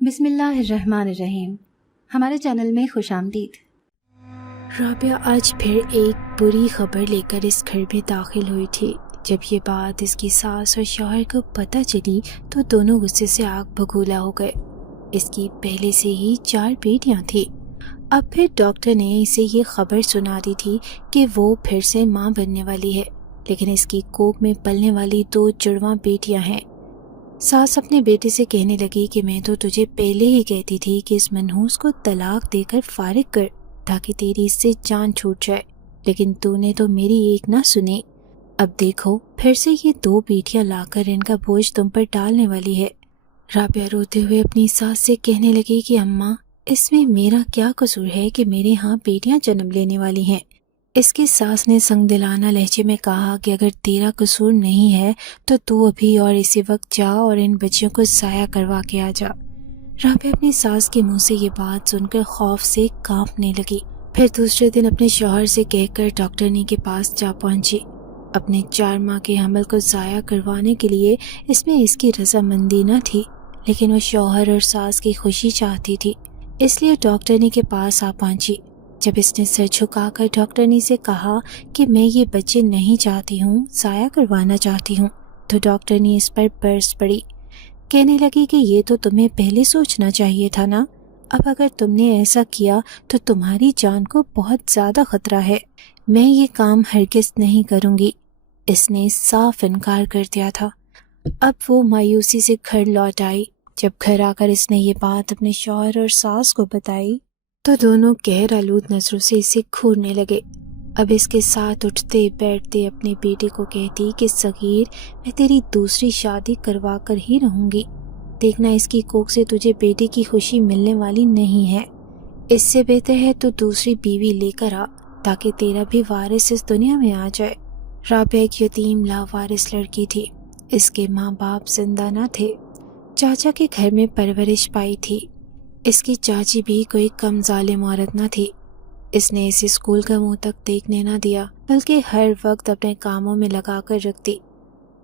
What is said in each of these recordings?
بسم اللہ الرحمن الرحیم۔ ہمارے چینل میں خوش آمدید۔ رابعہ آج پھر ایک بری خبر لے کر اس گھر میں داخل ہوئی تھی۔ جب یہ بات اس کی ساس اور شوہر کو پتہ چلی تو دونوں غصے سے آگ بگولا ہو گئے۔ اس کی پہلے سے ہی 4 بیٹیاں تھیں، اب پھر ڈاکٹر نے اسے یہ خبر سنا دی تھی کہ وہ پھر سے ماں بننے والی ہے، لیکن اس کی کوکھ میں پلنے والی 2 جڑواں بیٹیاں ہیں۔ ساس اپنے بیٹے سے کہنے لگی کہ میں تو تجھے پہلے ہی کہتی تھی کہ اس منحوس کو طلاق دے کر فارغ کر تاکہ تیری اس سے جان چھوٹ جائے، لیکن تو نے تو میری ایک نہ سنی۔ اب دیکھو پھر سے یہ 2 بیٹیاں لا کر ان کا بوجھ تم پر ڈالنے والی ہے۔ رابعہ روتے ہوئے اپنی ساس سے کہنے لگی کہ اماں، اس میں میرا کیا قصور ہے کہ میرے ہاں بیٹیاں جنم لینے والی ہیں؟ اس کی ساس نے سنگ دلانہ لہجے میں کہا کہ اگر تیرا قصور نہیں ہے تو ابھی اور اسی وقت جا اور ان بچیوں کو ضائع کروا کے آ جا۔ رابعہ اپنی ساس کے منہ سے یہ بات سن کر خوف سے کانپنے لگی۔ پھر دوسرے دن اپنے شوہر سے کہہ کر ڈاکٹرنی کے پاس جا پہنچی۔ اپنے 4 ماہ کے حمل کو ضائع کروانے کے لیے اس میں اس کی رضامندی نہ تھی، لیکن وہ شوہر اور ساس کی خوشی چاہتی تھی، اس لیے ڈاکٹرنی کے پاس آ پہنچی۔ جب اس نے سر جھکا کر ڈاکٹرنی سے کہا کہ میں یہ بچے نہیں چاہتی ہوں، ضائع کروانا چاہتی ہوں، تو ڈاکٹرنی اس پر برس پڑی، کہنے لگی کہ یہ تو تمہیں پہلے سوچنا چاہیے تھا نا، اب اگر تم نے ایسا کیا تو تمہاری جان کو بہت زیادہ خطرہ ہے، میں یہ کام ہرگز نہیں کروں گی۔ اس نے صاف انکار کر دیا تھا۔ اب وہ مایوسی سے گھر لوٹ آئی۔ جب گھر آ کر اس نے یہ بات اپنے شوہر اور ساس کو بتائی تو دونوں قہر آلود نظروں سے اسے گھورنے لگے۔ اب اس کے ساتھ اٹھتے بیٹھتے اپنے بیٹے کو کہتی کہ صغیر، میں تیری دوسری شادی کروا کر ہی رہوں گی، دیکھنا اس کی کوکھ سے تجھے بیٹے کی خوشی ملنے والی نہیں ہے، اس سے بہتر ہے تو دوسری بیوی لے کر آ تاکہ تیرا بھی وارث اس دنیا میں آ جائے۔ رابعہ ایک یتیم لاوارث لڑکی تھی، اس کے ماں باپ زندہ نہ تھے، چاچا کے گھر میں پرورش پائی تھی۔ اس کی چاچی بھی کوئی کم ظالم عورت نہ تھی، اس نے اسے اسکول کا منہ تک دیکھنے نہ دیا، بلکہ ہر وقت اپنے کاموں میں لگا کر رکھتی۔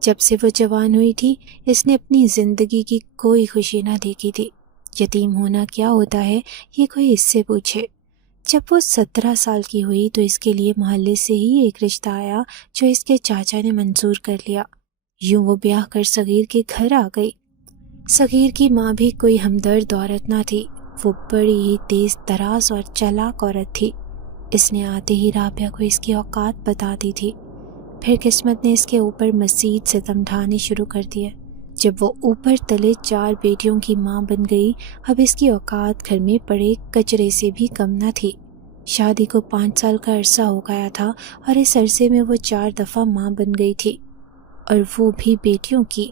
جب سے وہ جوان ہوئی تھی اس نے اپنی زندگی کی کوئی خوشی نہ دیکھی تھی۔ یتیم ہونا کیا ہوتا ہے یہ کوئی اس سے پوچھے۔ جب وہ 17 سال کی ہوئی تو اس کے لیے محلے سے ہی ایک رشتہ آیا جو اس کے چاچا نے منظور کر لیا۔ یوں وہ بیاہ کر صغیر کے گھر آ گئی۔ صغیر کی ماں بھی کوئی ہمدرد عورت نہ تھی، وہ بڑی ہی تیز تراز اور چالاک عورت تھی۔ اس نے آتے ہی رابعہ کو اس کی اوقات بتا دی تھی، پھر قسمت نے اس کے اوپر مزید ستم ڈھانے شروع کر دیے۔ جب وہ اوپر تلے 4 بیٹیوں کی ماں بن گئی، اب اس کی اوقات گھر میں پڑے کچرے سے بھی کم نہ تھی۔ شادی کو 5 سال کا عرصہ ہو گیا تھا اور اس عرصے میں وہ 4 دفعہ ماں بن گئی تھی، اور وہ بھی بیٹیوں کی۔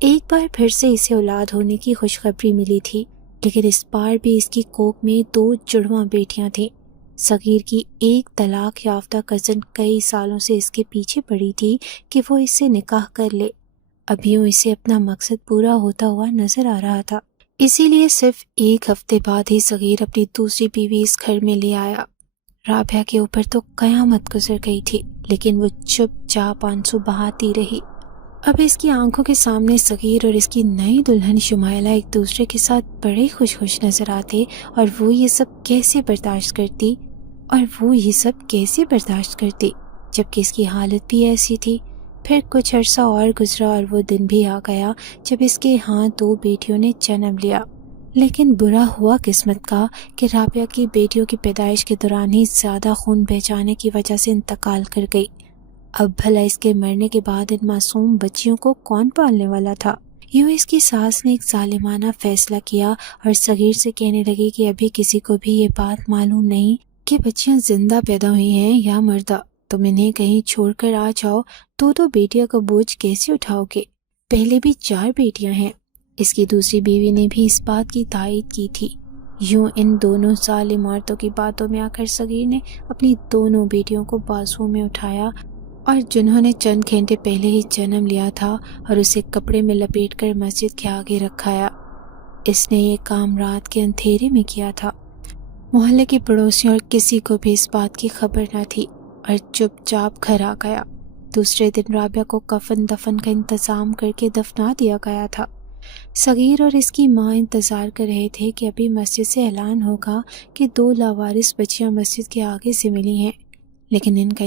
ایک بار پھر سے اسے اولاد ہونے کی خوشخبری ملی تھی، لیکن اس بار بھی اس کی کوکھ میں 2 جڑواں بیٹیاں تھیں۔ صغیر کی ایک طلاق یافتہ کزن کئی سالوں سے اس کے پیچھے پڑی تھی کہ وہ اس سے نکاح کر لے، اب یوں اسے اپنا مقصد پورا ہوتا ہوا نظر آ رہا تھا، اسی لیے صرف 1 ہفتے بعد ہی صغیر اپنی دوسری بیوی اس گھر میں لے آیا۔ رابعہ کے اوپر تو قیامت گزر گئی تھی، لیکن وہ چپ چاپ آنسو بہاتی رہی۔ اب اس کی آنکھوں کے سامنے صغیر اور اس کی نئی دلہن شمائلہ ایک دوسرے کے ساتھ بڑے خوش نظر آتے، اور وہ یہ سب کیسے برداشت کرتی جبکہ اس کی حالت بھی ایسی تھی۔ پھر کچھ عرصہ اور گزرا اور وہ دن بھی آ گیا جب اس کے ہاں 2 بیٹیوں نے جنم لیا، لیکن برا ہوا قسمت کا کہ رابعہ کی بیٹیوں کی پیدائش کے دوران ہی زیادہ خون بہہ جانے کی وجہ سے انتقال کر گئی۔ اب بھلا اس کے مرنے کے بعد ان معصوم بچیوں کو کون پالنے والا تھا؟ یوں اس کی ساس نے ایک ظالمانہ فیصلہ کیا اور صغیر سے کہنے لگی کہ ابھی کسی کو بھی یہ بات معلوم نہیں کہ بچیاں زندہ پیدا ہوئی ہیں یا مردہ، تم انہیں کہیں چھوڑ کر آ جاؤ، 2 بیٹیاں کا بوجھ کیسے اٹھاؤ گے؟ پہلے بھی 4 بیٹیاں ہیں۔ اس کی دوسری بیوی نے بھی اس بات کی تائید کی تھی۔ یوں ان دونوں ظالم عورتوں کی باتوں میں آ کر صغیر نے اپنی دونوں بیٹیوں کو بازوؤں میں اٹھایا، اور جنہوں نے چند گھنٹے پہلے ہی جنم لیا تھا، اور اسے کپڑے میں لپیٹ کر مسجد کے آگے رکھایا۔ اس نے یہ کام رات کے اندھیرے میں کیا تھا۔ محلے کے پڑوسیوں اور کسی کو بھی اس بات کی خبر نہ تھی، اور چپ چاپ گھر آ گیا۔ دوسرے دن رابعہ کو کفن دفن کا انتظام کر کے دفنا دیا گیا تھا۔ صغیر اور اس کی ماں انتظار کر رہے تھے کہ ابھی مسجد سے اعلان ہوگا کہ 2 لاوارث بچیاں مسجد کے آگے سے ملی ہیں، لیکن ان کا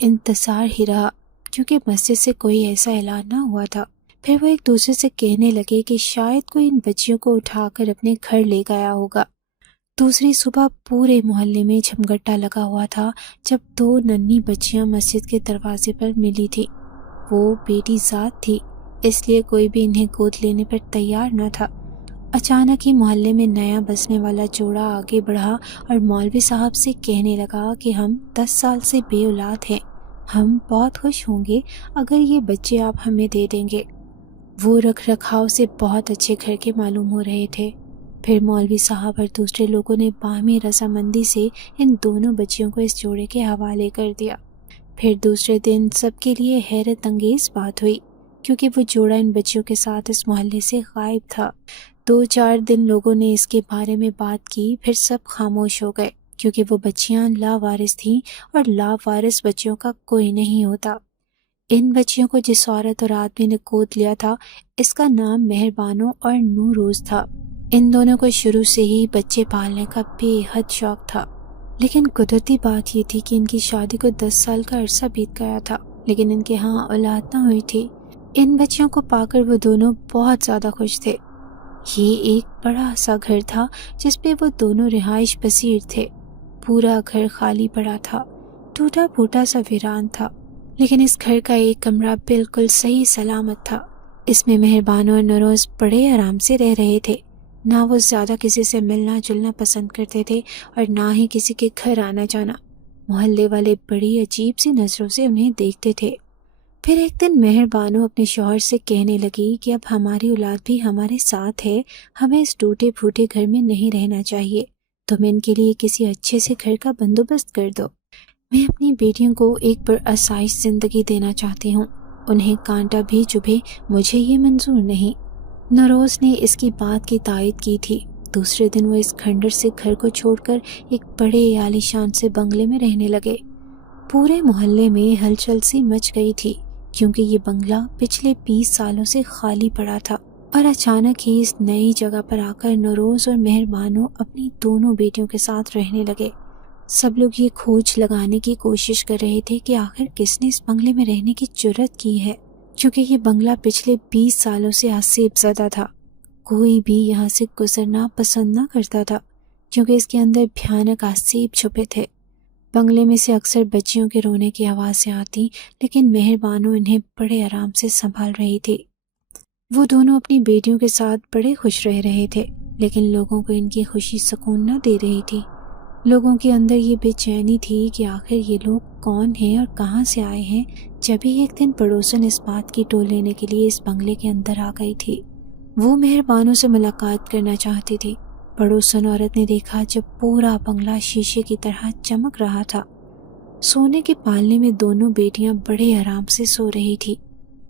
انتظار ہی رہا، کیونکہ مسجد سے کوئی ایسا اعلان نہ ہوا تھا۔ پھر وہ ایک دوسرے سے کہنے لگے کہ شاید کوئی ان بچیوں کو اٹھا کر اپنے گھر لے گیا ہوگا۔ دوسری صبح پورے محلے میں جھمگٹا لگا ہوا تھا جب 2 ننھی بچیاں مسجد کے دروازے پر ملی تھی۔ وہ بیٹی ذات تھی، اس لیے کوئی بھی انہیں گود لینے پر تیار نہ تھا۔ اچانک ہی محلے میں نیا بسنے والا جوڑا آگے بڑھا اور مولوی صاحب سے کہنے لگا کہ ہم 10 سال سے بے اولاد ہیں، ہم بہت خوش ہوں گے اگر یہ بچے آپ ہمیں دے دیں گے۔ وہ رکھ رکھاؤ سے بہت اچھے گھر کے معلوم ہو رہے تھے۔ پھر مولوی صاحب اور دوسرے لوگوں نے باہمی رضامندی سے ان دونوں بچیوں کو اس جوڑے کے حوالے کر دیا۔ پھر دوسرے دن سب کے لیے حیرت انگیز بات ہوئی، کیونکہ وہ جوڑا ان بچیوں کے ساتھ اس محلے سے غائب تھا۔ 2-4 دن لوگوں نے اس کے بارے میں بات کی، پھر سب خاموش ہو گئے، کیونکہ وہ بچیاں لاوارث تھیں اور لاوارث بچیوں کا کوئی نہیں ہوتا۔ ان بچیوں کو جس عورت اور آدمی نے گود لیا تھا، اس کا نام مہربانو اور نوروز تھا۔ ان دونوں کو شروع سے ہی بچے پالنے کا بے حد شوق تھا، لیکن قدرتی بات یہ تھی کہ ان کی شادی کو 10 سال کا عرصہ بیت گیا تھا، لیکن ان کے ہاں اولاد نہ ہوئی تھی۔ ان بچیوں کو پا کر وہ دونوں بہت زیادہ خوش تھے۔ یہ ایک بڑا سا گھر تھا جس پہ وہ دونوں رہائش پذیر تھے۔ پورا گھر خالی پڑا تھا، ٹوٹا پھوٹا سا ویران تھا، لیکن اس گھر کا ایک کمرہ بالکل صحیح سلامت تھا۔ اس میں مہربانو اور نوروز بڑے آرام سے رہ رہے تھے۔ نہ وہ زیادہ کسی سے ملنا جلنا پسند کرتے تھے اور نہ ہی کسی کے گھر آنا جانا۔ محلے والے بڑی عجیب سی نظروں سے انہیں دیکھتے تھے۔ پھر ایک دن مہربانو اپنے شوہر سے کہنے لگی کہ اب ہماری اولاد بھی ہمارے ساتھ ہے، ہمیں اس ٹوٹے پھوٹے گھر میں نہیں رہنا چاہیے، تم ان کے لیے کسی اچھے سے گھر کا بندوبست کر دو۔ میں اپنی بیٹیوں کو ایک پرآسائش زندگی دینا چاہتی ہوں، انہیں کانٹا بھی چبھے مجھے یہ منظور نہیں۔ نوروز نے اس کی بات کی تائید کی تھی۔ دوسرے دن وہ اس کھنڈر سے گھر کو چھوڑ کر ایک بڑے عالی شان سے بنگلے میں رہنے لگے۔ پورے محلے میں ہلچل سی مچ گئی تھی، کیونکہ یہ بنگلہ پچھلے 20 سالوں سے خالی پڑا تھا، اور اچانک ہی اس نئی جگہ پر آ کر نوروز اور مہربانو اپنی دونوں بیٹیوں کے ساتھ رہنے لگے۔ سب لوگ یہ کھوج لگانے کی کوشش کر رہے تھے کہ آخر کس نے اس بنگلے میں رہنے کی جرت کی ہے، کیونکہ یہ بنگلہ پچھلے 20 سالوں سے آسیب زدہ تھا۔ کوئی بھی یہاں سے گزرنا پسند نہ کرتا تھا، کیونکہ اس کے اندر بھیانک آسیب چھپے تھے۔ بنگلے میں سے اکثر بچیوں کے رونے کی آوازیں آتی، لیکن مہربانو انہیں بڑے آرام سے سنبھال رہی تھی۔ وہ دونوں اپنی بیٹیوں کے ساتھ بڑے خوش رہ رہے تھے، لیکن لوگوں کو ان کی خوشی سکون نہ دے رہی تھی۔ لوگوں کے اندر یہ بے چینی تھی کہ آخر یہ لوگ کون ہیں اور کہاں سے آئے ہیں۔ جبھی ایک دن پڑوسن اس بات کی ٹول لینے کے لیے اس بنگلے کے اندر آ گئی تھی۔ وہ مہربانو سے ملاقات کرنا چاہتی تھی۔ پڑوسن عورت نے دیکھا جب پورا بنگلہ شیشے کی طرح چمک رہا تھا۔ سونے کے پالنے میں دونوں بیٹیاں بڑے آرام سے سو رہی تھی۔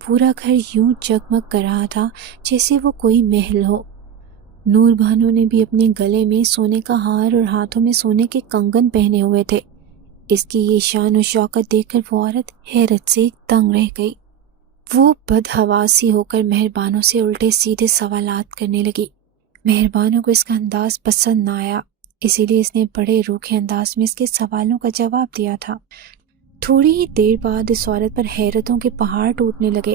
پورا گھر یوں جگمگ کر رہا تھا جیسے وہ کوئی محل ہو۔ نور بانو نے بھی اپنے گلے میں سونے کا ہار اور ہاتھوں میں سونے کے کنگن پہنے ہوئے تھے۔ اس کی یہ شان و شوکت دیکھ کر وہ عورت حیرت سے دنگ رہ گئی۔ وہ بدحواسی ہو کر مہربانو سے الٹے سیدھے سوالات کرنے لگی۔ مہربانو کو اس کا انداز پسند نہ آیا، اسی لیے اس نے بڑے روکھے انداز میں اس کے سوالوں کا جواب دیا تھا۔ تھوڑی ہی دیر بعد اس عورت پر حیرتوں کے پہاڑ ٹوٹنے لگے۔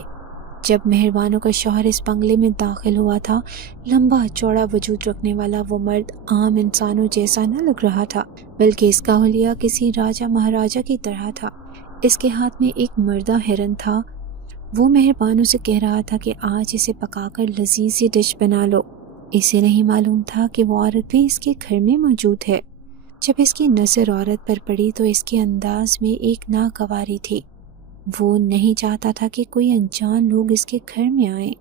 جب مہربانو کا شوہر اس بنگلے میں داخل ہوا تھا، لمبا چوڑا وجود رکھنے والا وہ مرد عام انسانوں جیسا نہ لگ رہا تھا، بلکہ اس کا حلیہ کسی راجہ مہاراجہ کی طرح تھا۔ اس کے ہاتھ میں ایک مردہ ہرن تھا۔ وہ مہربانو سے کہہ رہا تھا کہ آج اسے پکا کر لذیذ سی ڈش بنا لو۔ اسے نہیں معلوم تھا کہ وہ عورت بھی اس کے گھر میں موجود ہے۔ جب اس کی نظر عورت پر پڑی تو اس کے انداز میں ایک ناگواری تھی۔ وہ نہیں چاہتا تھا کہ کوئی انجان لوگ اس کے گھر میں آئیں۔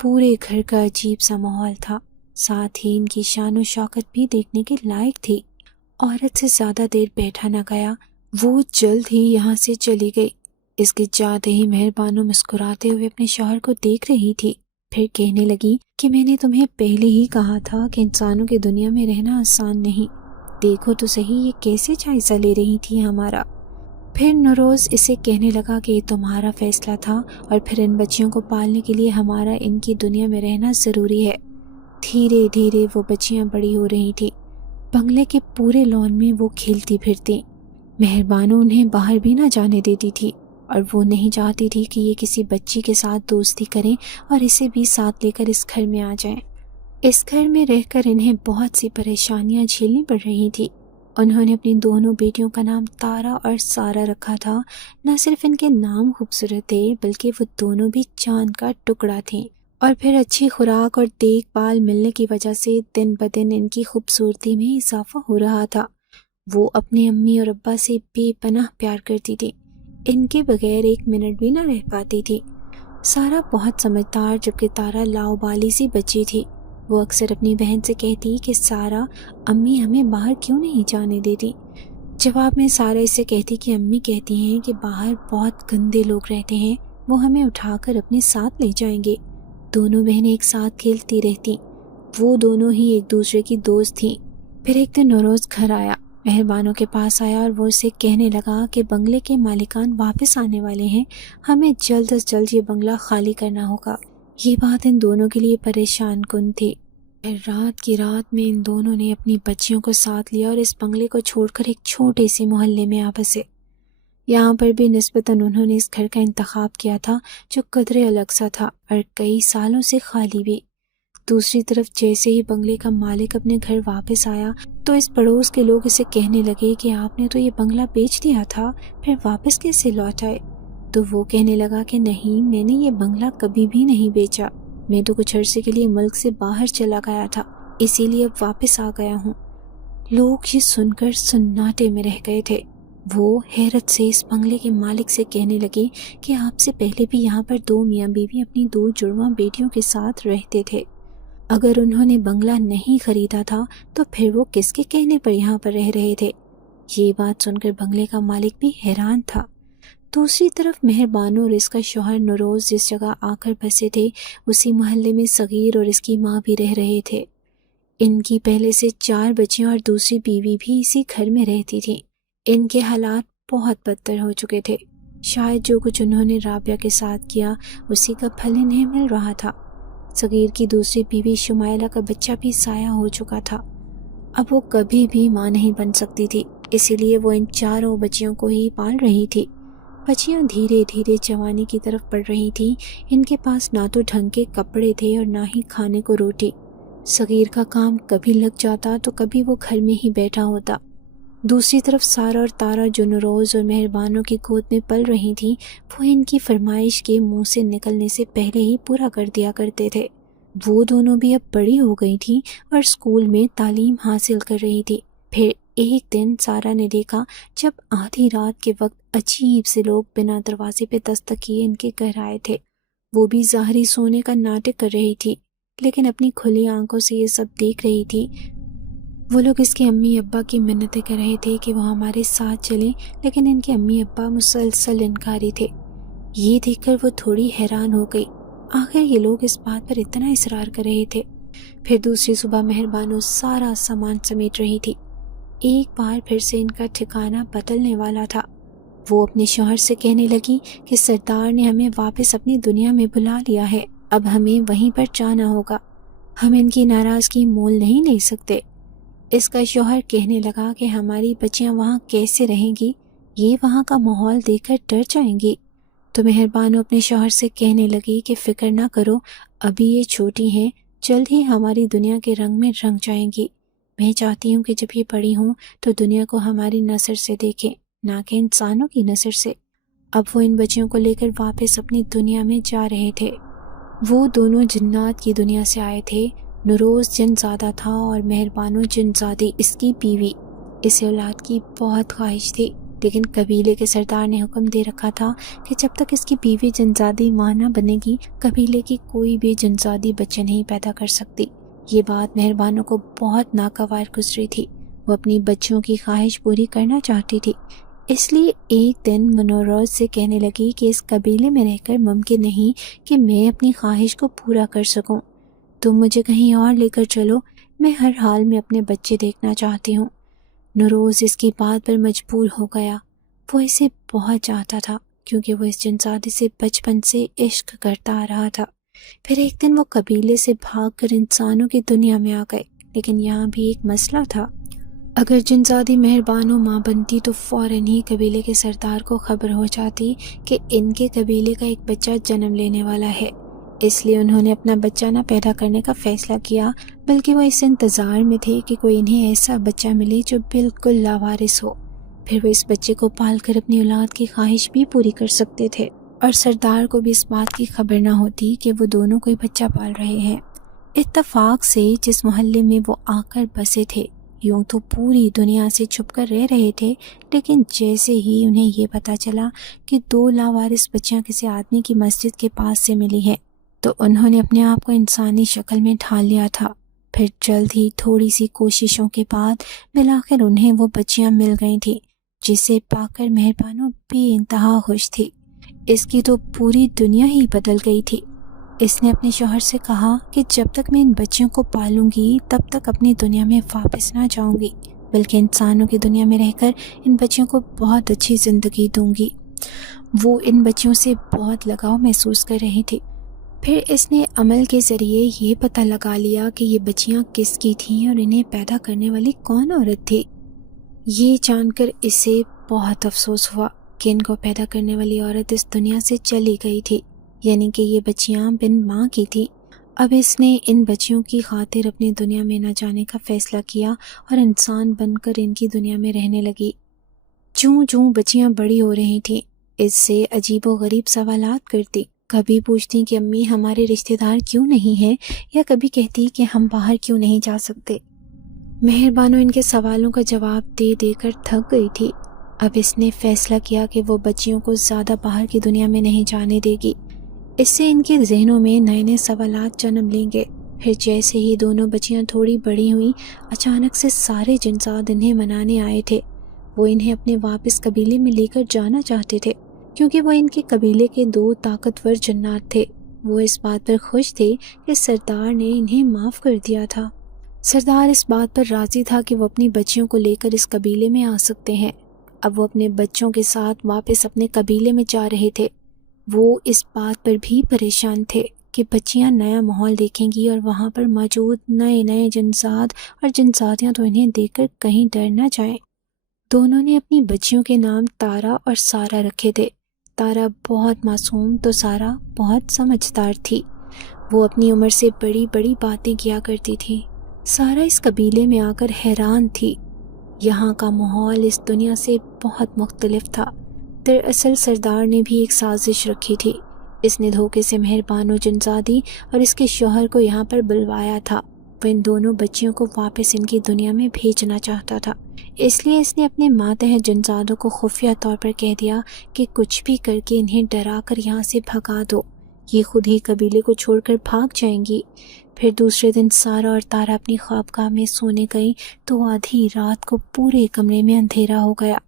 پورے گھر کا عجیب سا ماحول تھا، ساتھ ہی ان کی شان و شوکت بھی دیکھنے کے لائق تھی۔ عورت سے زیادہ دیر بیٹھا نہ گیا، وہ جلد ہی یہاں سے چلی گئی۔ اس کے جاتے ہی مہربانو مسکراتے ہوئے اپنے شوہر کو دیکھ رہی تھی، پھر کہنے لگی کہ میں نے تمہیں پہلے ہی کہا تھا کہ انسانوں کی دنیا میں رہنا آسان نہیں۔ دیکھو تو صحیح یہ کیسے جائزہ لے رہی تھی ہمارا۔ پھر نوروز اسے کہنے لگا کہ یہ تمہارا فیصلہ تھا اور پھر ان بچیوں کو پالنے کے لیے ہمارا ان کی دنیا میں رہنا ضروری ہے۔ دھیرے دھیرے وہ بچیاں بڑی ہو رہی تھیں۔ بنگلے کے پورے لان میں وہ کھیلتی پھرتی۔ مہربانو انہیں باہر بھی نہ جانے دیتی تھی اور وہ نہیں چاہتی تھی کہ یہ کسی بچی کے ساتھ دوستی کریں اور اسے بھی ساتھ لے کر اس گھر میں آ جائیں۔ اس گھر میں رہ کر انہیں بہت سی پریشانیاں جھیلنی پڑ رہی تھی۔ انہوں نے اپنی دونوں بیٹیوں کا نام تارا اور سارا رکھا تھا۔ نہ صرف ان کے نام خوبصورت تھے بلکہ وہ دونوں بھی چاند کا ٹکڑا تھیں، اور پھر اچھی خوراک اور دیکھ بھال ملنے کی وجہ سے دن بدن ان کی خوبصورتی میں اضافہ ہو رہا تھا۔ وہ اپنے امی اور ابا سے بے پناہ پیار کرتی تھی، ان کے بغیر ایک منٹ بھی نہ رہ پاتی تھی۔ سارا بہت سمجھدار جبکہ تارا لاؤبالی سی بچی تھی۔ وہ اکثر اپنی بہن سے کہتی کہ سارا، امی ہمیں باہر کیوں نہیں جانے دیتی؟ جواب میں سارا اس سے کہتی کہ امی کہتی ہیں کہ باہر بہت گندے لوگ رہتے ہیں، وہ ہمیں اٹھا کر اپنے ساتھ لے جائیں گے۔ دونوں بہنیں ایک ساتھ کھیلتی رہتی۔ وہ دونوں ہی ایک دوسرے کی دوست تھیں۔ پھر ایک دن نوروز گھر آیا، مہربانوں کے پاس آیا اور وہ اسے کہنے لگا کہ بنگلے کے مالکان واپس آنے والے ہیں، ہمیں جلد از جلد یہ بنگلہ خالی کرنا ہوگا۔ یہ بات ان دونوں کے لیے پریشان کن تھی۔ رات کی رات میں ان دونوں نے اپنی بچیوں کو ساتھ لیا اور اس بنگلے کو چھوڑ کر ایک چھوٹے سے محلے میں آ بسے۔ یہاں پر بھی نسبتاً انہوں نے اس گھر کا انتخاب کیا تھا جو قدرے الگ سا تھا اور کئی سالوں سے خالی بھی۔ دوسری طرف جیسے ہی بنگلے کا مالک اپنے گھر واپس آیا تو اس پڑوس کے لوگ اسے کہنے لگے کہ آپ نے تو یہ بنگلہ بیچ دیا تھا، پھر واپس کیسے لوٹ آئے؟ تو وہ کہنے لگا کہ نہیں، میں نے یہ بنگلہ کبھی بھی نہیں بیچا، میں تو کچھ عرصے کے لیے ملک سے باہر چلا گیا تھا، اسی لیے اب واپس آ گیا ہوں۔ لوگ یہ سن کر سناٹے میں رہ گئے تھے۔ وہ حیرت سے اس بنگلے کے مالک سے کہنے لگے کہ آپ سے پہلے بھی یہاں پر 2 میاں بیوی اپنی 2 جڑواں بیٹیوں کے ساتھ رہتے تھے۔ اگر انہوں نے بنگلہ نہیں خریدا تھا تو پھر وہ کس کے کہنے پر یہاں پر رہ رہے تھے؟ یہ بات سن کر بنگلے کا مالک بھی حیران تھا۔ دوسری طرف مہربانو اور اس کا شوہر نوروز جس جگہ آ کر بسے تھے اسی محلے میں صغیر اور اس کی ماں بھی رہ رہے تھے۔ ان کی پہلے سے 4 بچیاں اور دوسری بیوی بھی اسی گھر میں رہتی تھیں۔ ان کے حالات بہت بدتر ہو چکے تھے۔ شاید جو کچھ انہوں نے رابعہ کے ساتھ کیا اسی کا پھل انہیں مل رہا تھا۔ صغیر کی دوسری بیوی شمائلہ کا بچہ بھی ضائع ہو چکا تھا۔ اب وہ کبھی بھی ماں نہیں بن سکتی تھی، اسی لیے وہ ان 4 بچیوں کو ہی پال رہی تھی۔ بچیاں دھیرے دھیرے جوانی کی طرف بڑھ رہی تھیں۔ ان کے پاس نہ تو ڈھنگ کے کپڑے تھے اور نہ ہی کھانے کو روٹی۔ صغیر کا کام کبھی لگ جاتا تو کبھی وہ گھر میں ہی بیٹھا ہوتا۔ دوسری طرف سارا اور تارا جو نوروز اور مہربانوں کی گود میں پل رہی تھیں وہ ان کی فرمائش کے منہ سے نکلنے سے پہلے ہی پورا کر دیا کرتے تھے۔ وہ دونوں بھی اب بڑی ہو گئی تھیں اور اسکول میں تعلیم حاصل کر رہی تھی۔ پھر ایک دن سارا نے دیکھا جب آدھی رات کے وقت عجیب سے لوگ بنا دروازے پہ دستک کیے ان کے گھر آئے تھے۔ وہ بھی ظاہری سونے کا ناٹک کر رہی تھی لیکن اپنی کھلی آنکھوں سے یہ سب دیکھ رہی تھی۔ وہ لوگ اس کے امی ابا کی منتیں کر رہے تھے کہ وہ ہمارے ساتھ چلیں، لیکن ان کے امی ابا مسلسل انکاری تھے۔ یہ دیکھ کر وہ تھوڑی حیران ہو گئی، آخر یہ لوگ اس بات پر اتنا اصرار کر رہے تھے۔ پھر دوسری صبح مہربانو سارا سامان سمیٹ رہی تھی۔ ایک بار پھر سے ان کا ٹھکانہ بدلنے والا تھا۔ وہ اپنے شوہر سے کہنے لگی کہ سردار نے ہمیں واپس اپنی دنیا میں بلا لیا ہے، اب ہمیں وہیں پر جانا ہوگا، ہم ان کی ناراضگی مول نہیں لے سکتے۔ اس کا شوہر کہنے لگا کہ ہماری بچیاں وہاں کیسے رہیں گی، یہ وہاں کا ماحول دیکھ کر ڈر جائیں گی۔ تو مہربانو اپنے شوہر سے کہنے لگی کہ فکر نہ کرو، ابھی یہ چھوٹی ہیں، جلد ہی ہماری دنیا کے رنگ میں رنگ جائیں گی۔ میں چاہتی ہوں کہ جب یہ بڑی ہوں تو دنیا کو ہماری نظر سے دیکھیں، نہ کہ انسانوں کی نظر سے۔ اب وہ ان بچیوں کو لے کر واپس اپنی دنیا میں جا رہے تھے۔ وہ دونوں جنات کی دنیا سے آئے تھے۔ نوروز جن زادہ تھا اور مہربانو جن زادی اس کی بیوی۔ اسے اولاد کی بہت خواہش تھی لیکن قبیلے کے سردار نے حکم دے رکھا تھا کہ جب تک اس کی بیوی جنزادی ماں نہ بنے گی قبیلے کی کوئی بھی جنزادی بچے نہیں پیدا کر سکتی۔ یہ بات مہربانو کو بہت ناگوار گزری تھی۔ وہ اپنی بچوں کی خواہش پوری کرنا چاہتی تھی، اس لیے ایک دن نوروز سے کہنے لگی کہ اس قبیلے میں رہ کر ممکن نہیں کہ میں اپنی خواہش کو پورا کر سکوں۔ تم مجھے کہیں اور لے کر چلو، میں ہر حال میں اپنے بچے دیکھنا چاہتی ہوں۔ نوروز اس کی بات پر مجبور ہو گیا۔ وہ اسے بہت چاہتا تھا کیونکہ وہ اس جنزادے سے بچپن سے عشق کرتا آ رہا تھا۔ پھر ایک دن وہ قبیلے سے بھاگ کر انسانوں کی دنیا میں آ گئے، لیکن یہاں بھی ایک مسئلہ تھا۔ اگر جنزادی مہربانو ماں بنتی تو فوراً ہی قبیلے کے سردار کو خبر ہو جاتی کہ ان کے قبیلے کا ایک بچہ جنم لینے والا ہے، اس لیے انہوں نے اپنا بچہ نہ پیدا کرنے کا فیصلہ کیا، بلکہ وہ اس انتظار میں تھے کہ کوئی انہیں ایسا بچہ ملے جو بالکل لاوارث ہو، پھر وہ اس بچے کو پال کر اپنی اولاد کی خواہش بھی پوری کر سکتے تھے، اور سردار کو بھی اس بات کی خبر نہ ہوتی کہ وہ دونوں کوئی بچہ پال رہے ہیں۔ اتفاق سے جس محلے میں وہ آ کر بسے تھے، یوں تو پوری دنیا سے چھپ کر رہ رہے تھے، لیکن جیسے ہی انہیں یہ پتا چلا کہ 2 لاوارث بچیاں کسی آدمی کی مسجد کے پاس سے ملی ہیں، تو انہوں نے اپنے آپ کو انسانی شکل میں ڈھال لیا تھا۔ پھر جلد ہی تھوڑی سی کوششوں کے بعد بالآخر انہیں وہ بچیاں مل گئی تھیں، جسے پا کر مہربانو بے انتہا خوش تھی۔ اس کی تو پوری دنیا ہی بدل گئی تھی۔ اس نے اپنے شوہر سے کہا کہ جب تک میں ان بچیوں کو پالوں گی تب تک اپنی دنیا میں واپس نہ جاؤں گی، بلکہ انسانوں کی دنیا میں رہ کر ان بچیوں کو بہت اچھی زندگی دوں گی۔ وہ ان بچیوں سے بہت لگاؤ محسوس کر رہی تھی۔ پھر اس نے عمل کے ذریعے یہ پتہ لگا لیا کہ یہ بچیاں کس کی تھیں اور انہیں پیدا کرنے والی کون عورت تھی۔ یہ جان کر اسے بہت افسوس ہوا کہ ان کو پیدا کرنے والی عورت اس دنیا سے چلی گئی تھی، یعنی کہ یہ بچیاں بن ماں کی تھیں۔ اب اس نے ان بچیوں کی خاطر اپنی دنیا میں نہ جانے کا فیصلہ کیا اور انسان بن کر ان کی دنیا میں رہنے لگی۔ چوں چوں بچیاں بڑی ہو رہی تھیں، اس سے عجیب و غریب سوالات کرتی۔ کبھی پوچھتی کہ امی ہمارے رشتہ دار کیوں نہیں ہیں، یا کبھی کہتی کہ ہم باہر کیوں نہیں جا سکتے۔ مہربانو ان کے سوالوں کا جواب دے دے کر تھک گئی تھی۔ اب اس نے فیصلہ کیا کہ وہ بچیوں کو زیادہ باہر کی دنیا میں نہیں جانے دے گی، اس سے ان کے ذہنوں میں نئے نئے سوالات جنم لیں گے۔ پھر جیسے ہی دونوں بچیاں تھوڑی بڑی ہوئیں، اچانک سے سارے جنزاد انہیں منانے آئے تھے۔ وہ انہیں اپنے واپس قبیلے میں لے کر جانا چاہتے تھے، کیونکہ وہ ان کے قبیلے کے 2 طاقتور جنات تھے۔ وہ اس بات پر خوش تھے کہ سردار نے انہیں معاف کر دیا تھا۔ سردار اس بات پر راضی تھا کہ وہ اپنی بچیوں کو لے کر اس قبیلے میں آ سکتے ہیں۔ اب وہ اپنے بچوں کے ساتھ واپس اپنے قبیلے میں جا رہے تھے۔ وہ اس بات پر بھی پریشان تھے کہ بچیاں نیا ماحول دیکھیں گی اور وہاں پر موجود نئے نئے جنزاد اور جنزادیاں تو انہیں دیکھ کر کہیں ڈر نہ جائیں۔ دونوں نے اپنی بچیوں کے نام تارا اور سارا رکھے تھے۔ تارا بہت معصوم تو سارا بہت سمجھدار تھی۔ وہ اپنی عمر سے بڑی بڑی باتیں کیا کرتی تھی۔ سارا اس قبیلے میں آ کر حیران تھی۔ یہاں کا ماحول اس دنیا سے بہت مختلف تھا۔ دراصل سردار نے بھی ایک سازش رکھی تھی۔ اس نے دھوکے سے مہربانو جنزادی اور اس کے شوہر کو یہاں پر بلوایا تھا۔ وہ ان دونوں بچیوں کو واپس ان کی دنیا میں بھیجنا چاہتا تھا، اس لیے اس نے اپنے ماتحت جنزادوں کو خفیہ طور پر کہہ دیا کہ کچھ بھی کر کے انہیں ڈرا کر یہاں سے بھگا دو، یہ خود ہی قبیلے کو چھوڑ کر بھاگ جائیں گی۔ پھر دوسرے دن سارا اور تارا اپنی خوابگاہ میں سونے گئی تو آدھی رات کو پورے کمرے میں اندھیرا ہو گیا۔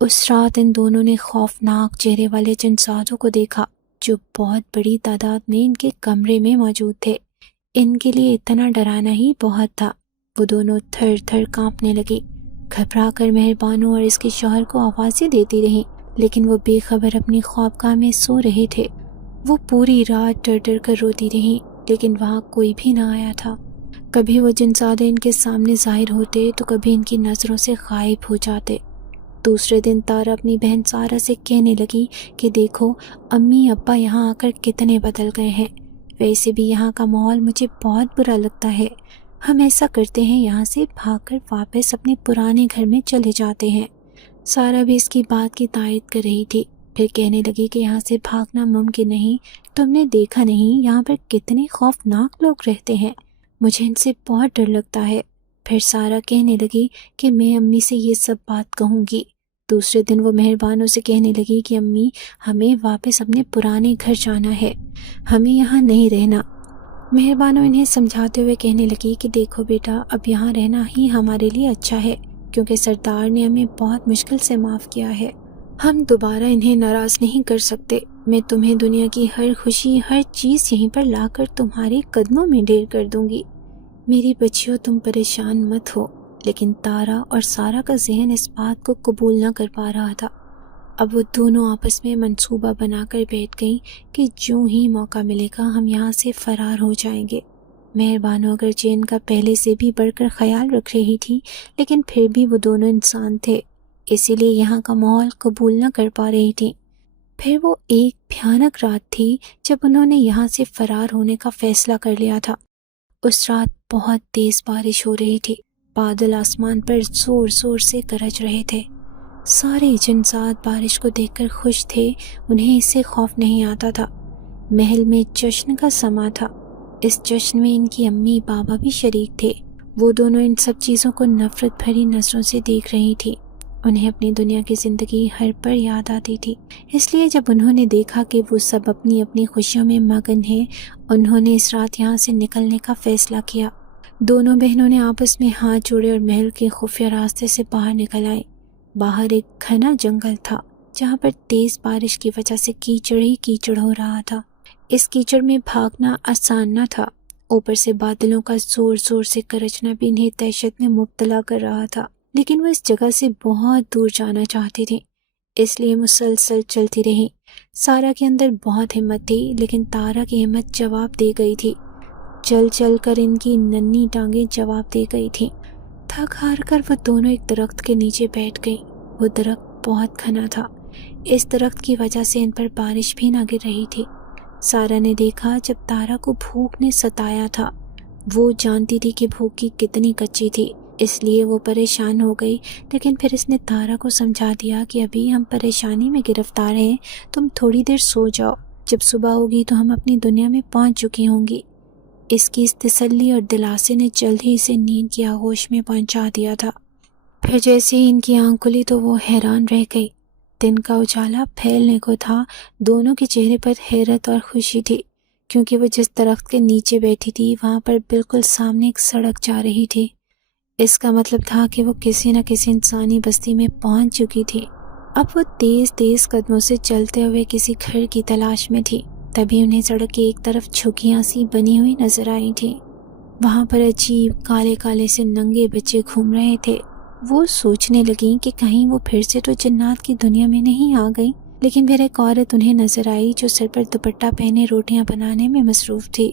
اس رات ان دونوں نے خوفناک چہرے والے جنزادوں کو دیکھا جو بہت بڑی تعداد میں ان کے کمرے میں موجود تھے۔ ان کے لیے اتنا ڈرانا ہی بہت تھا۔ وہ دونوں تھر تھر کانپنے لگی، گھبرا کر مہربانو اور اس کے شوہر کو آوازیں دیتی رہیں، لیکن وہ بے خبر اپنی خوابگاہ میں سو رہے تھے۔ وہ پوری رات ڈر ڈر کر روتی رہیں، لیکن وہاں کوئی بھی نہ آیا تھا۔ کبھی وہ جنزادے ان کے سامنے ظاہر ہوتے تو کبھی ان کی نظروں سے غائب ہو جاتے۔ دوسرے دن تارا اپنی بہن سارا سے کہنے لگی کہ دیکھو امی ابا یہاں آ کر کتنے بدل گئے ہیں، ویسے بھی یہاں کا ماحول مجھے بہت برا لگتا ہے۔ ہم ایسا کرتے ہیں یہاں سے بھاگ کر واپس اپنے پرانے گھر میں چلے جاتے ہیں۔ سارا بھی اس کی بات کی تائید کر رہی تھی، پھر کہنے لگی کہ یہاں سے بھاگنا ممکن نہیں، تم نے دیکھا نہیں یہاں پر کتنے خوفناک لوگ رہتے ہیں، مجھے ان سے بہت ڈر لگتا ہے۔ پھر سارا کہنے لگی کہ میں امی سے یہ سب بات کہوں گی۔ دوسرے دن وہ مہربانوں سے کہنے لگی کہ امی ہمیں واپس اپنے پرانے گھر جانا ہے، ہمیں یہاں نہیں رہنا۔ مہربانو انہیں سمجھاتے ہوئے کہنے لگی کہ دیکھو بیٹا اب یہاں رہنا ہی ہمارے لیے اچھا ہے، کیونکہ سردار نے ہمیں بہت مشکل سے معاف کیا ہے، ہم دوبارہ انہیں ناراض نہیں کر سکتے۔ میں تمہیں دنیا کی ہر خوشی ہر چیز یہیں پر لا کر تمہارے قدموں میں ڈھیر کر دوں گی۔ میری بچیوں تم پریشان مت ہو۔ لیکن تارا اور سارا کا ذہن اس بات کو قبول نہ کر پا رہا تھا۔ اب وہ دونوں آپس میں منصوبہ بنا کر بیٹھ گئیں کہ جو ہی موقع ملے گا ہم یہاں سے فرار ہو جائیں گے۔ مہربانو اگرچہ ان کا پہلے سے بھی بڑھ کر خیال رکھ رہی تھی، لیکن پھر بھی وہ دونوں انسان تھے، اسی لیے یہاں کا ماحول قبول نہ کر پا رہی تھی۔ پھر وہ ایک بھیانک رات تھی جب انہوں نے یہاں سے فرار ہونے کا فیصلہ کر لیا تھا۔ اس رات بہت تیز بارش ہو رہی تھی، بادل آسمان پر زور زور سے گرج رہے تھے۔ سارے جنسات بارش کو دیکھ کر خوش تھے، انہیں اس سے خوف نہیں آتا تھا۔ محل میں جشن کا سما تھا، اس جشن میں ان کی امی بابا بھی شریک تھے۔ وہ دونوں ان سب چیزوں کو نفرت بھری نظروں سے دیکھ رہی تھی، انہیں اپنی دنیا کی زندگی ہر پل یاد آتی تھی۔ اس لیے جب انہوں نے دیکھا کہ وہ سب اپنی اپنی خوشیوں میں مگن ہیں، انہوں نے اس رات یہاں سے نکلنے کا فیصلہ کیا۔ دونوں بہنوں نے آپس میں ہاتھ جوڑے اور محل کے خفیہ راستے سے باہر نکل آئے۔ باہر ایک گھنا جنگل تھا جہاں پر تیز بارش کی وجہ سے کیچڑ ہی کیچڑ ہو رہا تھا۔ اس کیچڑ میں بھاگنا آسان نہ تھا، اوپر سے بادلوں کا زور زور سے گرجنا بھی انہیں دہشت میں مبتلا کر رہا تھا۔ لیکن وہ اس جگہ سے بہت دور جانا چاہتی تھی، اس لیے مسلسل چلتی رہی۔ سارا کے اندر بہت ہمت تھی، لیکن تارا کی ہمت جواب دے گئی تھی۔ چل چل کر ان کی ننھی ٹانگیں جواب دے گئی تھی۔ تھک ہار کر وہ دونوں ایک درخت کے نیچے بیٹھ گئیں۔ وہ درخت بہت گھنا تھا، اس درخت کی وجہ سے ان پر بارش بھی نہ گر رہی تھی۔ سارا نے دیکھا جب تارا کو بھوک نے ستایا تھا، وہ جانتی تھی کہ بھوک کی کتنی کچی تھی، اس لیے وہ پریشان ہو گئی، لیکن پھر اس نے تارا کو سمجھا دیا کہ ابھی ہم پریشانی میں گرفتار ہیں، تم تھوڑی دیر سو جاؤ، جب صبح ہوگی تو ہم اپنی دنیا میں پہنچ چکی ہوں گی۔ اس کی اس تسلی اور دلاسے نے جلد ہی اسے نیند کی آغوش میں پہنچا دیا تھا۔ پھر جیسے ہی ان کی آنکھ کھلی تو وہ حیران رہ گئی۔ دن کا اجالا پھیلنے کو تھا، دونوں کے چہرے پر حیرت اور خوشی تھی، کیونکہ وہ جس درخت کے نیچے بیٹھی تھی وہاں پر بالکل سامنے ایک سڑک جا رہی تھی۔ اس کا مطلب تھا کہ وہ کسی نہ کسی انسانی بستی میں پہنچ چکی تھی۔ اب وہ تیز تیز قدموں سے چلتے ہوئے کسی گھر کی تلاش میں تھی، تبھی انہیں سڑک کی ایک طرف جھکیاں سی بنی ہوئی نظر آئی تھی۔ وہاں پر عجیب کالے کالے سے ننگے بچے گھوم رہے تھے۔ وہ سوچنے لگیں کہ کہیں وہ پھر سے تو جنات کی دنیا میں نہیں آ گئی، لیکن پھر ایک عورت انہیں نظر آئی جو سر پر دوپٹہ پہنے روٹیاں بنانے میں مصروف تھی۔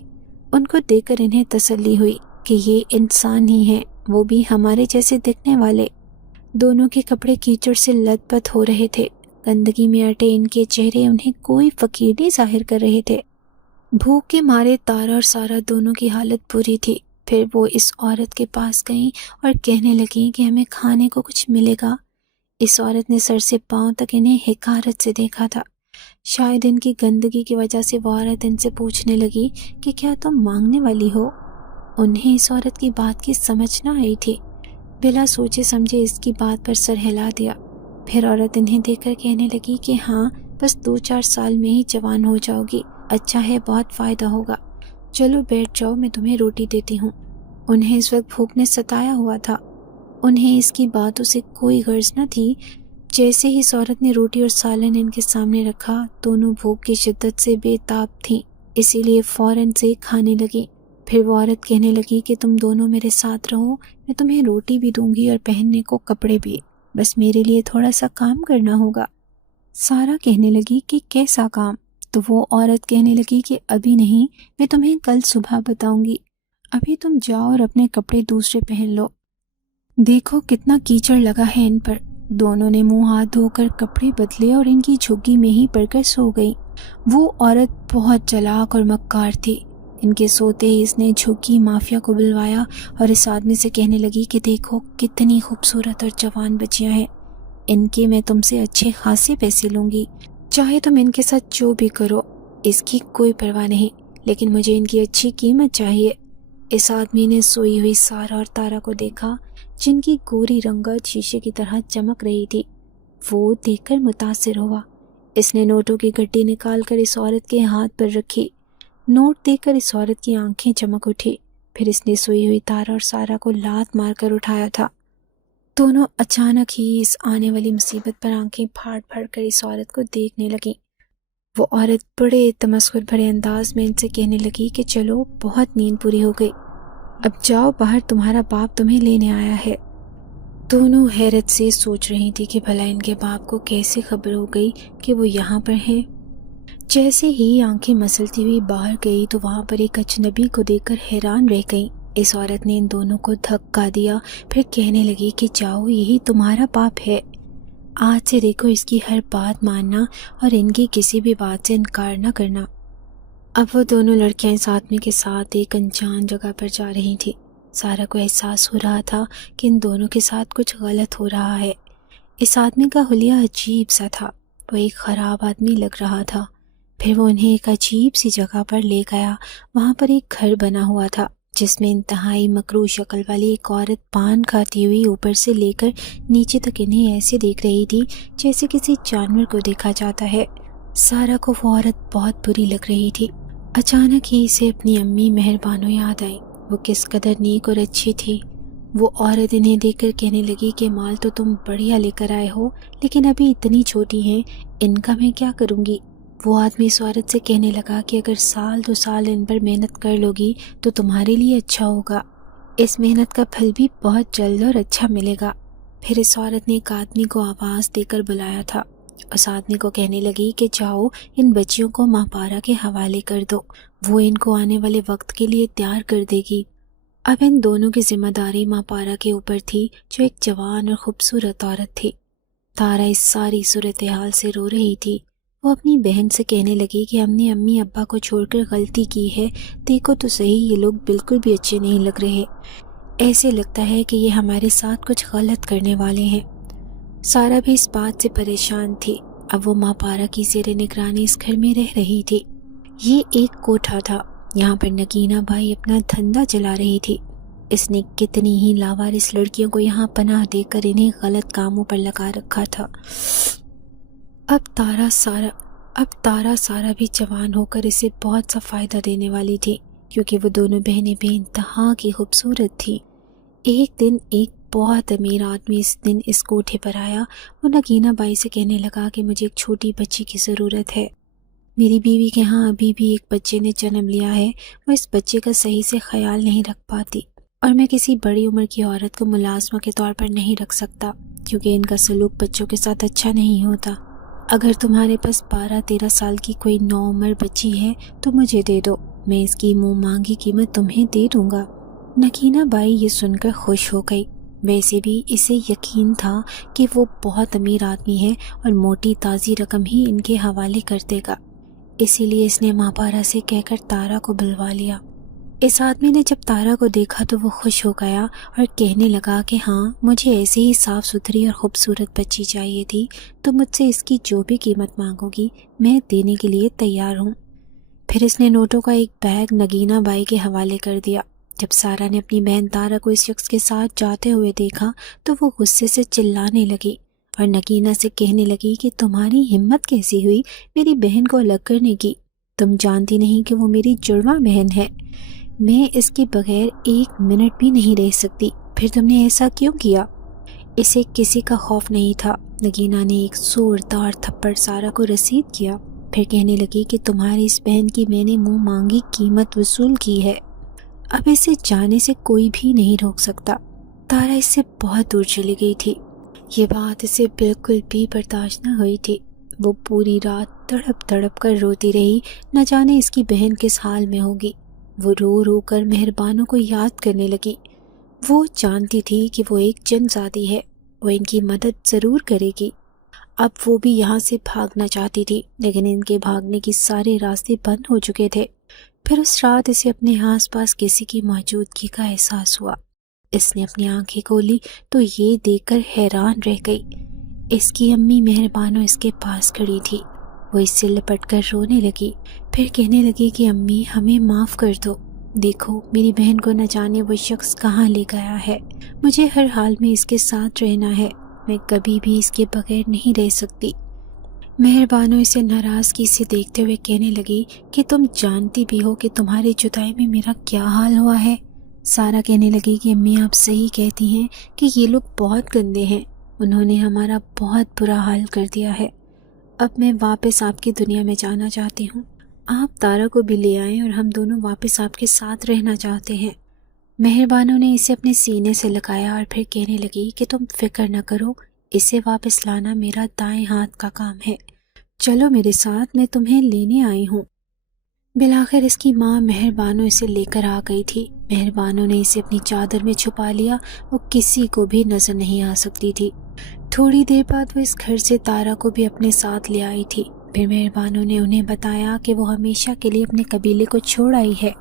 ان کو دیکھ کر انہیں تسلی ہوئی کہ یہ انسان ہی ہیں، وہ بھی ہمارے جیسے دکھنے والے۔ دونوں کے کپڑے کیچڑ سے لت پت ہو رہے تھے، گندگی میں اٹے ان کے چہرے انہیں کوئی فقیر نہیں ظاہر کر رہے تھے۔ بھوک کے مارے تارا اور سارا دونوں کی حالت بری تھی۔ پھر وہ اس عورت کے پاس گئیں اور کہنے لگیں کہ ہمیں کھانے کو کچھ ملے گا۔ اس عورت نے سر سے پاؤں تک انہیں حقارت سے دیکھا تھا۔ شاید ان کی گندگی کی وجہ سے وہ عورت ان سے پوچھنے لگی کہ کیا تم مانگنے والی ہو؟ انہیں اس عورت کی بات کی سمجھ نہ آئی تھی، بلا سوچے سمجھے اس کی بات پر سر ہلا دیا۔ پھر عورت انہیں دیکھ کر کہنے لگی کہ ہاں، بس 2-4 سال میں ہی جوان ہو جاؤ گی، اچھا ہے، بہت فائدہ ہوگا، چلو بیٹھ جاؤ، میں تمہیں روٹی دیتی ہوں۔ انہیں اس وقت بھوک نے ستایا ہوا تھا، انہیں اس کی باتوں سے کوئی غرض نہ تھی۔ جیسے ہی اس عورت نے روٹی اور سالن ان کے سامنے رکھا، دونوں بھوک کی شدت سے بے تاب تھیں، اسی لیے فوراً سے کھانے لگیں۔ پھر وہ عورت کہنے لگی کہ تم دونوں میرے ساتھ رہو، میں تمہیں روٹی بھی دوں گی اور پہننے کو کپڑے بھی، بس میرے لیے تھوڑا سا کام کرنا ہوگا۔ سارا کہنے لگی کہ کیسا کام؟ تو وہ عورت کہنے لگی کہ ابھی نہیں، میں تمہیں کل صبح بتاؤں گی، ابھی تم جاؤ اور اپنے کپڑے دوسرے پہن لو، دیکھو کتنا کیچڑ لگا ہے ان پر۔ دونوں نے منہ ہاتھ دھو کر کپڑے بدلے اور ان کی جھگی میں ہی پڑ کر سو گئی۔ وہ عورت بہت چلاک اور مکار تھی، ان کے سوتے ہی اس نے جھگی مافیا کو بلوایا اور اس آدمی سے کہنے لگی کہ دیکھو کتنی خوبصورت اور جوان بچیاں ہیں، ان کے میں تم سے اچھے خاصے پیسے لوں گی، چاہے تم ان کے ساتھ جو بھی کرو، اس کی کوئی پرواہ نہیں، لیکن مجھے ان کی اچھی قیمت چاہیے۔ اس آدمی نے سوئی ہوئی سارا اور تارا کو دیکھا، جن کی گوری رنگت شیشے کی طرح چمک رہی تھی۔ وہ دیکھ کر متاثر ہوا۔ اس نے نوٹوں کی گڈی نکال کر اس عورت کے ہاتھ پر رکھی۔ نوٹ دیکھ کر اس عورت کی آنکھیں چمک اٹھی، پھر اس نے سوئی ہوئی تارا اور سارا کو لات مار کر اٹھایا تھا۔ دونوں اچانک ہی اس آنے والی مصیبت پر آنکھیں پھاڑ پھاڑ کر اس عورت کو دیکھنے لگیں۔ وہ عورت بڑے تمسخر بھرے انداز میں ان سے کہنے لگی کہ چلو، بہت نیند پوری ہو گئی، اب جاؤ باہر، تمہارا باپ تمہیں لینے آیا ہے۔ دونوں حیرت سے سوچ رہی تھی کہ بھلا ان کے باپ کو کیسے خبر ہو گئی کہ وہ یہاں پر ہیں۔ جیسے ہی آنکھیں مسلتی ہوئی باہر گئی تو وہاں پر ایک اجنبی کو دیکھ کر حیران رہ گئی۔ اس عورت نے ان دونوں کو دھکا دیا، پھر کہنے لگی کہ جاؤ، یہی تمہارا باپ ہے، آج سے دیکھو اس کی ہر بات ماننا اور ان کی کسی بھی بات سے انکار نہ کرنا۔ اب وہ دونوں لڑکیاں اس آدمی کے ساتھ ایک انجان جگہ پر جا رہی تھی۔ سارا کو احساس ہو رہا تھا کہ ان دونوں کے ساتھ کچھ غلط ہو رہا ہے۔ اس آدمی کا حلیہ عجیب سا تھا، وہ ایک خراب آدمی لگ رہا تھا۔ پھر وہ انہیں ایک عجیب سی جگہ پر لے گیا۔ وہاں پر ایک گھر بنا ہوا تھا جس میں انتہائی مکروہ شکل والی ایک عورت پان کھاتی ہوئی اوپر سے لے کر نیچے تک انہیں ایسے دیکھ رہی تھی جیسے کسی جانور کو دیکھا جاتا ہے۔ سارا کو وہ عورت بہت بری لگ رہی تھی۔ اچانک ہی اسے اپنی امی مہربانو یاد آئی۔ وہ کس قدر نیک اور اچھی تھی۔ وہ عورت انہیں دیکھ کر کہنے لگی کہ مال تو تم بڑھیا لے کر آئے ہو، لیکن ابھی اتنی چھوٹی ہیں، ان کا میں کیا کروں گی؟ وہ آدمی اس عورت سے کہنے لگا کہ اگر سال 2 سال ان پر محنت کر لو گی تو تمہارے لیے اچھا ہوگا، اس محنت کا پھل بھی بہت جلد اور اچھا ملے گا۔ پھر اس عورت نے ایک آدمی کو آواز دے کر بلایا تھا۔ اس آدمی کو کہنے لگی کہ جاؤ، ان بچیوں کو ماں پارا کے حوالے کر دو، وہ ان کو آنے والے وقت کے لیے تیار کر دے گی۔ اب ان دونوں کی ذمہ داری ماں پارا کے اوپر تھی، جو ایک جوان اور خوبصورت عورت تھی۔ تارا اس ساری صورتحال سے رو رہی تھی۔ وہ اپنی بہن سے کہنے لگی کہ ہم نے امی ابا کو چھوڑ کر غلطی کی ہے، دیکھو تو صحیح، یہ لوگ بالکل بھی اچھے نہیں لگ رہے، ایسے لگتا ہے کہ یہ ہمارے ساتھ کچھ غلط کرنے والے ہیں۔ سارا بھی اس بات سے پریشان تھی۔ اب وہ ماں پارا کی زیر نگرانی اس گھر میں رہ رہی تھی۔ یہ ایک کوٹھا تھا، یہاں پر نگینہ بائی اپنا دھندا چلا رہی تھی۔ اس نے کتنی ہی لاوارث لڑکیوں کو یہاں پناہ دے کر انہیں غلط کاموں پر لگا رکھا تھا۔ اب تارا سارا بھی جوان ہو کر اسے بہت سا فائدہ دینے والی تھی، کیونکہ وہ دونوں بہنیں بے انتہا کی خوبصورت تھی۔ ایک دن ایک بہت امیر آدمی اس کوٹھے پر آیا۔ وہ نگینہ بائی سے کہنے لگا کہ مجھے ایک چھوٹی بچی کی ضرورت ہے، میری بیوی کے ہاں ابھی بھی ایک بچے نے جنم لیا ہے، وہ اس بچے کا صحیح سے خیال نہیں رکھ پاتی، اور میں کسی بڑی عمر کی عورت کو ملازمہ کے طور پر نہیں رکھ سکتا، کیونکہ ان کا سلوک بچوں کے ساتھ اچھا نہیں ہوتا۔ اگر تمہارے پاس 12-13 سال کی کوئی نوعمر بچی ہے تو مجھے دے دو، میں اس کی منہ مانگی قیمت تمہیں دے دوں گا۔ نگینہ بائی یہ سن کر خوش ہو گئی۔ ویسے بھی اسے یقین تھا کہ وہ بہت امیر آدمی ہے اور موٹی تازی رقم ہی ان کے حوالے کر دے گا، اسی لیے اس نے ماں پارا سے کہہ کر تارا کو بلوا لیا۔ اس آدمی نے جب تارا کو دیکھا تو وہ خوش ہو گیا اور کہنے لگا کہ ہاں، مجھے ایسے ہی صاف ستھری اور خوبصورت بچی چاہیے تھی، تو مجھ سے اس کی جو بھی قیمت مانگو گی میں دینے کے لیے تیار ہوں۔ پھر اس نے نوٹوں کا ایک بیگ نگینہ بائی کے حوالے کر دیا۔ جب سارا نے اپنی بہن تارا کو اس شخص کے ساتھ جاتے ہوئے دیکھا تو وہ غصے سے چلانے لگی اور نگینہ سے کہنے لگی کہ تمہاری ہمت کیسی ہوئی میری بہن کو الگ کرنے کی؟ تم جانتی نہیں کہ وہ میری جڑواں بہن ہے، میں اس کے بغیر ایک منٹ بھی نہیں رہ سکتی، پھر تم نے ایسا کیوں کیا؟ اسے کسی کا خوف نہیں تھا۔ نگینہ نے ایک زوردار تھپڑ سارا کو رسید کیا، پھر کہنے لگی کہ تمہاری اس بہن کی میں نے منہ مانگی قیمت وصول کی ہے، اب اسے جانے سے کوئی بھی نہیں روک سکتا۔ تارا اس سے بہت دور چلی گئی تھی۔ یہ بات اسے بالکل بھی برداشت نہ ہوئی تھی۔ وہ پوری رات تڑپ تڑپ کر روتی رہی، نہ جانے اس کی بہن کس حال میں ہوگی۔ وہ رو رو کر مہربانوں کو یاد کرنے لگی۔ وہ جانتی تھی کہ وہ ایک جن زادی ہے، وہ ان کی مدد ضرور کرے گی۔ اب وہ بھی یہاں سے بھاگنا چاہتی تھی، لیکن ان کے بھاگنے کی سارے راستے بند ہو چکے تھے۔ پھر اس رات اسے اپنے آس پاس کسی کی موجودگی کا احساس ہوا۔ اس نے اپنی آنکھیں کھولی تو یہ دیکھ کر حیران رہ گئی۔ اس کی امی مہربانو اس کے پاس کھڑی تھی۔ وہ اس سے لپٹ کر رونے لگی، پھر کہنے لگی کہ امی ہمیں معاف کر دو، دیکھو میری بہن کو نہ جانے وہ شخص کہاں لے گیا ہے، مجھے ہر حال میں اس کے ساتھ رہنا ہے، میں کبھی بھی اس کے بغیر نہیں رہ سکتی۔ مہربانو اسے ناراضگی سے دیکھتے ہوئے کہنے لگی کہ تم جانتی بھی ہو کہ تمہاری جدائی میں میرا کیا حال ہوا ہے۔ سارا کہنے لگی کہ امی آپ صحیح کہتی ہیں کہ یہ لوگ بہت گندے ہیں، انہوں نے ہمارا بہت برا حال کر دیا ہے، اب میں واپس آپ کی دنیا میں جانا چاہتی ہوں، آپ تارا کو بھی لے آئیں اور ہم دونوں واپس آپ کے ساتھ رہنا چاہتے ہیں۔ مہربانو نے اسے اپنے سینے سے لگایا اور پھر کہنے لگی کہ تم فکر نہ کرو، اسے واپس لانا میرا دائیں ہاتھ کا کام ہے، چلو میرے ساتھ، میں تمہیں لینے آئی ہوں۔ بالآخر اس کی ماں مہربانو اسے لے کر آ گئی تھی۔ مہربانو نے اسے اپنی چادر میں چھپا لیا، وہ کسی کو بھی نظر نہیں آ سکتی تھی۔ تھوڑی دیر بعد وہ اس گھر سے تارا کو بھی اپنے ساتھ لے آئی تھی۔ پھر مہربانو نے انہیں بتایا کہ وہ ہمیشہ کے لیے اپنے قبیلے کو چھوڑ آئی ہے،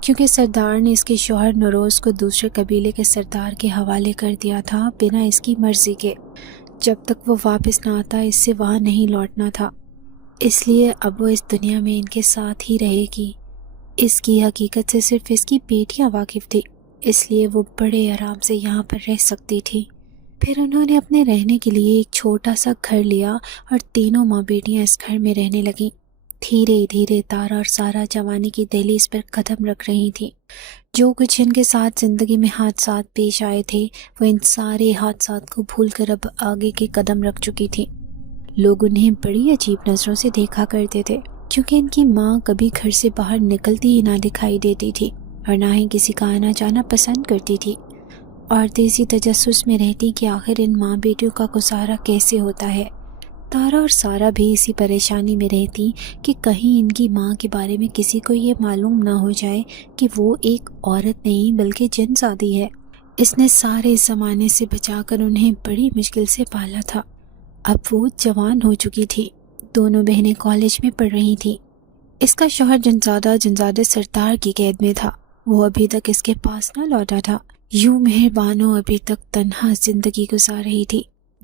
کیونکہ سردار نے اس کے شوہر نوروز کو دوسرے قبیلے کے سردار کے حوالے کر دیا تھا بنا اس کی مرضی کے۔ جب تک وہ واپس نہ آتا اس سے وہاں نہیں لوٹنا تھا، اس لیے اب وہ اس دنیا میں ان کے ساتھ ہی رہے گی۔ اس کی حقیقت سے صرف اس کی بیٹیاں واقف تھی، اس لیے وہ بڑے آرام سے یہاں پر رہ سکتی تھی۔ پھر انہوں نے اپنے رہنے کے لیے ایک چھوٹا سا گھر لیا اور تینوں ماں بیٹیاں اس گھر میں رہنے لگیں۔ دھیرے دھیرے تارا اور سارا جوانی کی دہلیز پر قدم رکھ رہی تھیں۔ جو کچھ ان کے ساتھ زندگی میں حادثات پیش آئے تھے وہ ان سارے حادثات کو بھول کر اب آگے کے قدم رکھ چکی تھیں۔ لوگ انہیں بڑی عجیب نظروں سے دیکھا کرتے تھے، کیونکہ ان کی ماں کبھی گھر سے باہر نکلتی ہی نہ دکھائی دیتی تھی اور نہ ہی کسی کا آنا جانا پسند کرتی تھی۔ عورتیں اسی تجسس میں رہتی کہ آخر ان ماں بیٹیوں کا گزارا کیسے ہوتا ہے۔ تارا اور سارا بھی اسی پریشانی میں رہتی کہ کہیں ان کی ماں کے بارے میں کسی کو یہ معلوم نہ ہو جائے کہ وہ ایک عورت نہیں بلکہ جن زادی ہے۔ اس نے سارے زمانے سے بچا کر انہیں بڑی مشکل سے پالا تھا۔ اب وہ جوان ہو چکی تھی، دونوں بہنیں کالج میں پڑھ رہی تھیں۔ اس کا شوہر جنزادہ سردار کی قید میں تھا، وہ ابھی تک اس کے پاس نہ لوٹا تھا۔ یوں مہربانو ابھی تک تنہا زندگی گزار رہی تھی۔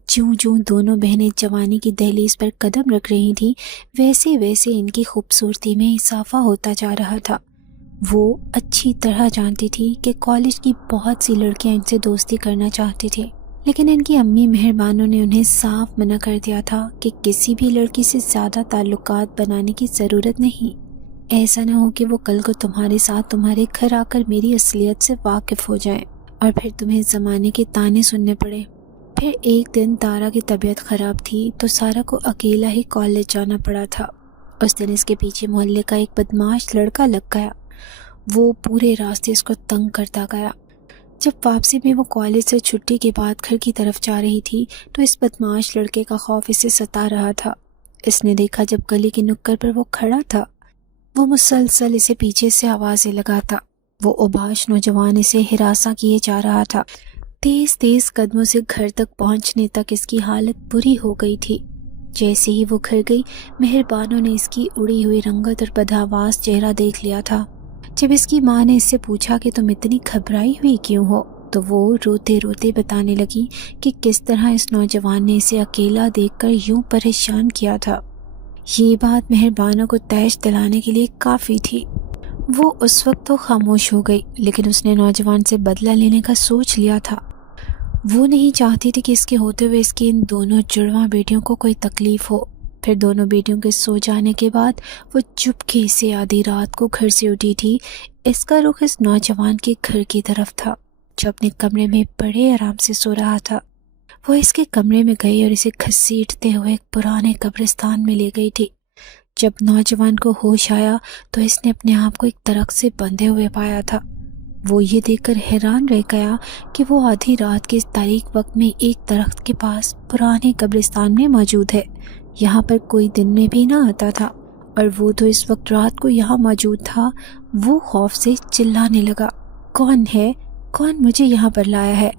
جوں جوں دونوں بہنیں جوانی کی دہلیز پر قدم رکھ رہی تھیں ویسے ویسے ان کی خوبصورتی میں اضافہ ہوتا جا رہا تھا۔ وہ اچھی طرح جانتی تھی کہ کالج کی بہت سی لڑکیاں ان سے دوستی کرنا چاہتی تھیں، لیکن ان کی امی مہربانو نے انہیں صاف منع کر دیا تھا کہ کسی بھی لڑکی سے زیادہ تعلقات بنانے کی ضرورت نہیں، ایسا نہ ہو کہ وہ کل کو تمہارے ساتھ تمہارے گھر آ کر میری اصلیت سے واقف ہو جائیں اور پھر تمہیں زمانے کے طعنے سننے پڑے۔ پھر ایک دن تارا کی طبیعت خراب تھی تو سارا کو اکیلا ہی کالج جانا پڑا تھا۔ اس دن اس کے پیچھے محلے کا ایک بدماش لڑکا لگ گیا، وہ پورے راستے اس کو تنگ کرتا گیا۔ جب واپسی میں وہ کالج سے چھٹی کے بعد گھر کی طرف جا رہی تھی تو اس بدماش لڑکے کا خوف اسے ستا رہا تھا۔ اس نے دیکھا جب گلی کی نکڑ پر وہ کھڑا تھا، وہ مسلسل اسے پیچھے سے آوازیں لگاتا۔ وہ اوباش نوجوان اسے ہراساں کیے جا رہا تھا۔ تیز تیز قدموں سے گھر تک پہنچنے تک اس کی حالت بری ہو گئی تھی۔ جیسے ہی وہ گھر گئی، مہربانو نے اس کی اڑی ہوئی رنگت اور بدحواس چہرہ دیکھ لیا تھا۔ جب اس کی ماں نے اس سے پوچھا کہ تم اتنی گھبرائی ہوئی کیوں ہو، تو وہ روتے روتے بتانے لگی کہ کس طرح اس نوجوان نے اسے اکیلا دیکھ کر یوں پریشان کیا تھا۔ یہ بات مہربانو کو تیش دلانے کے لیے کافی تھی۔ وہ اس وقت تو خاموش ہو گئی، لیکن اس نے نوجوان سے بدلہ لینے کا سوچ لیا تھا۔ وہ نہیں چاہتی تھی کہ اس کے ہوتے ہوئے اس کی ان دونوں جڑواں بیٹیوں کو کوئی تکلیف ہو۔ پھر دونوں بیٹیوں کے سو جانے کے بعد وہ چپکے سے آدھی رات کو گھر سے اٹھی تھی۔ اس کا رخ اس نوجوان کے گھر کی طرف تھا جو اپنے کمرے میں بڑے آرام سے سو رہا تھا۔ وہ اس کے کمرے میں گئی اور اسے گھسیٹتے ہوئے ایک پرانے قبرستان میں لے گئی تھی۔ جب نوجوان کو ہوش آیا تو اس نے اپنے آپ کو ایک درخت سے بندھے ہوئے پایا تھا۔ وہ یہ دیکھ کر حیران رہ گیا کہ وہ آدھی رات کے اس تاریک وقت میں ایک درخت کے پاس پرانے قبرستان میں موجود ہے۔ یہاں پر کوئی دن میں بھی نہ آتا تھا اور وہ تو اس وقت رات کو یہاں موجود تھا۔ وہ خوف سے چلانے لگا، کون ہے؟ کون مجھے یہاں پر لایا ہے؟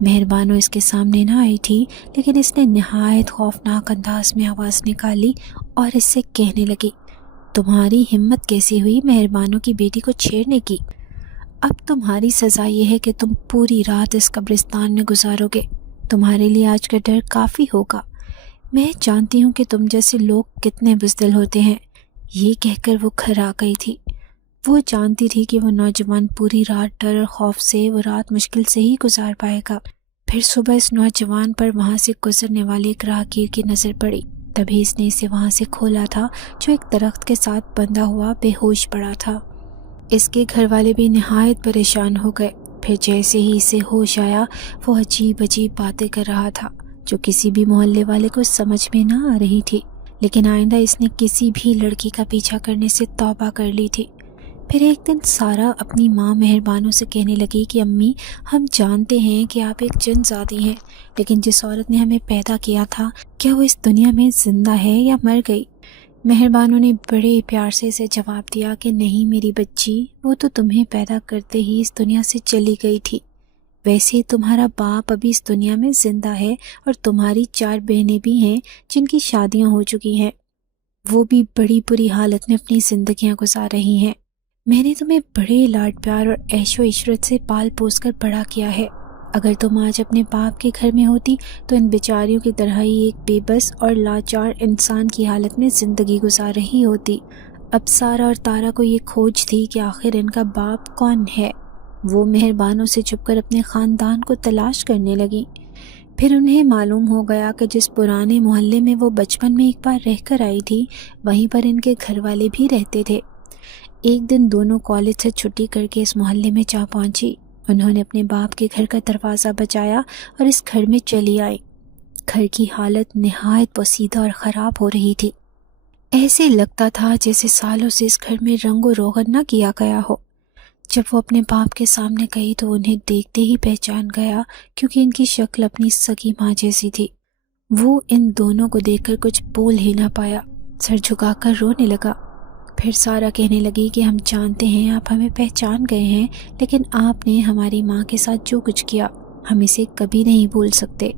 مہربانو اس کے سامنے نہ آئی تھی، لیکن اس نے نہایت خوفناک انداز میں آواز نکالی اور اس سے کہنے لگی، تمہاری ہمت کیسی ہوئی مہربانو کی بیٹی کو چھیڑنے کی؟ اب تمہاری سزا یہ ہے کہ تم پوری رات اس قبرستان میں گزارو گے۔ تمہارے لیے آج کا ڈر کافی ہوگا۔ میں جانتی ہوں کہ تم جیسے لوگ کتنے بزدل ہوتے ہیں۔ یہ کہہ کر وہ گھر آ گئی تھی۔ وہ جانتی تھی کہ وہ نوجوان پوری رات ڈر اور خوف سے وہ رات مشکل سے ہی گزار پائے گا۔ پھر صبح اس نوجوان پر وہاں سے گزرنے والے ایک راہگیر کی نظر پڑی، تبھی اس نے اسے وہاں سے کھولا تھا جو ایک درخت کے ساتھ بندھا ہوا بے ہوش پڑا تھا۔ اس کے گھر والے بھی نہایت پریشان ہو گئے۔ پھر جیسے ہی اسے ہوش آیا وہ عجیب عجیب باتیں کر رہا تھا جو کسی بھی محلے والے کو سمجھ میں نہ آ رہی تھی، لیکن آئندہ اس نے کسی بھی لڑکی کا پیچھا کرنے سے توبہ کر لی تھی۔ پھر ایک دن سارہ اپنی ماں مہربانو سے کہنے لگی کہ امی، ہم جانتے ہیں کہ آپ ایک جن زادی ہیں، لیکن جس عورت نے ہمیں پیدا کیا تھا، کیا وہ اس دنیا میں زندہ ہے یا مر گئی؟ مہربانو نے بڑے پیار سے اسے جواب دیا کہ نہیں میری بچی، وہ تو تمہیں پیدا کرتے ہی اس دنیا سے چلی گئی تھی۔ ویسے تمہارا باپ ابھی اس دنیا میں زندہ ہے، اور تمہاری 4 بہنیں بھی ہیں جن کی شادیاں ہو چکی ہیں، وہ بھی بڑی بری حالت میں اپنی زندگیاں گزار رہی ہیں۔ میں نے تمہیں بڑے لاڈ پیار اور عیش و عشرت سے پال پوس کر بڑا کیا ہے۔ اگر تم آج اپنے باپ کے گھر میں ہوتی تو ان بیچاریوں کی طرح ہی ایک بے بس اور لاچار انسان کی حالت میں زندگی گزار رہی ہوتی۔ اب سارہ اور تارا کو یہ کھوج تھی کہ آخر ان کا باپ کون ہے۔ وہ مہربانوں سے چھپ کر اپنے خاندان کو تلاش کرنے لگی۔ پھر انہیں معلوم ہو گیا کہ جس پرانے محلے میں وہ بچپن میں ایک بار رہ کر آئی تھی، وہیں پر ان کے گھر والے بھی رہتے تھے۔ ایک دن دونوں کالج سے چھٹی کر کے اس محلے میں جا پہنچی۔ انہوں نے اپنے باپ کے گھر کا دروازہ بجایا اور اس گھر میں چلی آئی۔ گھر کی حالت نہایت پوسیدہ اور خراب ہو رہی تھی۔ ایسے لگتا تھا جیسے سالوں سے اس گھر میں رنگ و روغن نہ کیا گیا ہو۔ جب وہ اپنے باپ کے سامنے گئی تو انہیں دیکھتے ہی پہچان گیا، کیونکہ ان کی شکل اپنی سگی ماں جیسی تھی۔ وہ ان دونوں کو دیکھ کر کچھ بول ہی نہ پایا، سر جھکا کر رونے لگا۔ پھر سارہ کہنے لگی کہ ہم جانتے ہیں آپ ہمیں پہچان گئے ہیں، لیکن آپ نے ہماری ماں کے ساتھ جو کچھ کیا ہم اسے کبھی نہیں بھول سکتے۔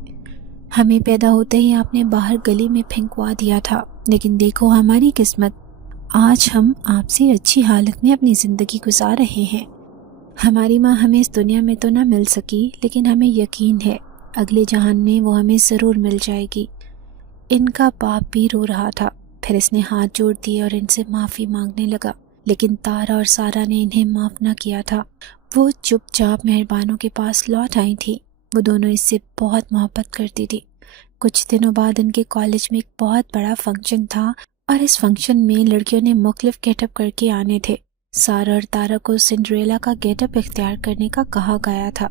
ہمیں پیدا ہوتے ہی آپ نے باہر گلی میں پھینکوا دیا تھا، لیکن دیکھو ہماری قسمت، آج ہم آپ سے اچھی حالت میں اپنی زندگی گزار رہے ہیں۔ ہماری ماں ہمیں اس دنیا میں تو نہ مل سکی، لیکن ہمیں یقین ہے اگلے جہان میں وہ ہمیں ضرور مل جائے گی۔ ان کا باپ بھی رو رہا تھا۔ پھر اس نے ہاتھ جوڑ دیے اور ان سے معافی مانگنے لگا، لیکن تارا اور سارہ نے انہیں معاف نہ کیا تھا۔ وہ چپ چاپ مہربانوں کے پاس لوٹ آئی تھی۔ وہ دونوں اس سے بہت محبت کرتی تھی۔ کچھ دنوں بعد ان کے کالج میں ایک بہت بڑا فنکشن تھا، اور اس فنکشن میں لڑکیوں نے مختلف گیٹ اپ کر کے آنے تھے۔ سارہ اور تارا کو سنڈریلا کا گیٹ اپ اختیار کرنے کا کہا گیا تھا۔